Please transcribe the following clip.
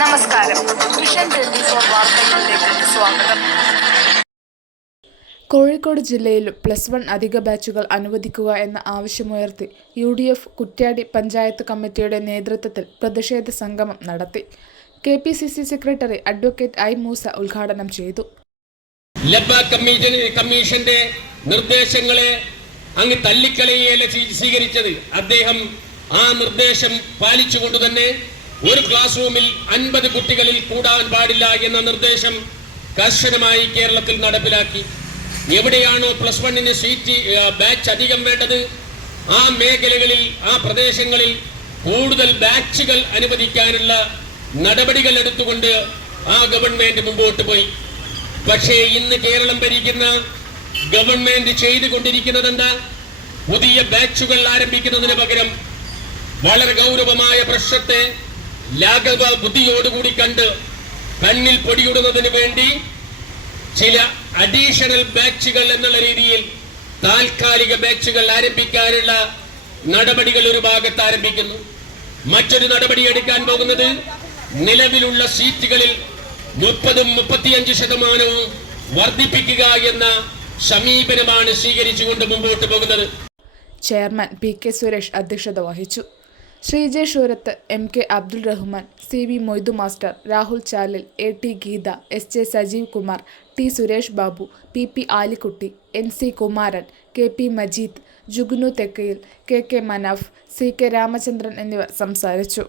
നമസ്കാരം. Vision twenty four വാർത്തകളിലേക്ക് സ്വാഗതം കോഴിക്കോട് ജില്ലയിൽ പ്ലസ് വൺ അധിക ബാച്ചുകൾ അനുവദിക്കുക എന്ന ആവശ്യമുയർത്തി U D F Kuttiady panchayat കമ്മിറ്റിയുടെ നേതൃത്വത്തിൽ പ്രതിഷേധ സംഗമം നടത്തി. K P C C secretary advocate I Moosa ഉദ്ഘാടനം ചെയ്തു. ലബ കമ്മീഷൻ കമ്മീഷന്റെ നിർദ്ദേശങ്ങളെ അങ്ങ് തള്ളിക്കളയുകയല്ല സ്വീ- സ്വീകരിച്ചത്? അദ്ദേഹം ആ നിർദ്ദേശം പാലിച്ചുകൊണ്ട് തന്നെ ഒരു ക്ലാസ് റൂമിൽ അൻപത് കുട്ടികളിൽ കൂടാൻ പാടില്ല എന്ന നിർദ്ദേശം കർശനമായി കേരളത്തിൽ നടപ്പിലാക്കി. എവിടെയാണോ പ്ലസ് വണ്ണിന് സീറ്റ് ബാച്ച് അധികം വേണ്ടത് ആ മേഖലകളിൽ ആ പ്രദേശങ്ങളിൽ കൂടുതൽ ബാച്ചുകൾ അനുവദിക്കാനുള്ള നടപടികൾ എടുത്തുകൊണ്ട് ആ ഗവൺമെന്റ് മുമ്പോട്ട് പോയി. പക്ഷേ ഇന്ന് കേരളം ഭരിക്കുന്ന ഗവൺമെന്റ് ചെയ്തുകൊണ്ടിരിക്കുന്നത് എന്താ പുതിയ ബാച്ചുകൾ ആരംഭിക്കുന്നതിന് പകരം വളരെ ഗൗരവമായ പ്രശ്നത്തെ ലാഘവ ബുദ്ധിയോടുകൂടി കണ്ട് കണ്ണിൽ പൊടിയിടുന്നതിന് വേണ്ടി ചില അഡീഷണൽ ബാച്ചുകൾ എന്നുള്ള രീതിയിൽ താൽക്കാലിക ബാച്ചുകൾ ആരംഭിക്കാനുള്ള നടപടികൾ ഒരു ഭാഗത്ത് ആരംഭിക്കുന്നു. മറ്റൊരു നടപടി എടുക്കാൻ പോകുന്നത് നിലവിലുള്ള സീറ്റുകളിൽ മുപ്പതും മുപ്പത്തിയഞ്ച് ശതമാനവും വർദ്ധിപ്പിക്കുക എന്ന സമീപനമാണ് സ്വീകരിച്ചുകൊണ്ട് മുമ്പോട്ട് പോകുന്നത്. ചെയർമാൻ പി കെ സുരേഷ് അധ്യക്ഷത വഹിച്ചു. Sreejesh Shoorath M K Abdul Rahman C V Moidu master Rahul Chalil A T Geetha S J Sajeev Kumar T Suresh Babu P P Alikutty N C Kumaran K P Majeed Jugnu Thekkayil K K Manaf C K Ramachandran എന്നിവർ സംസാരിച്ചു.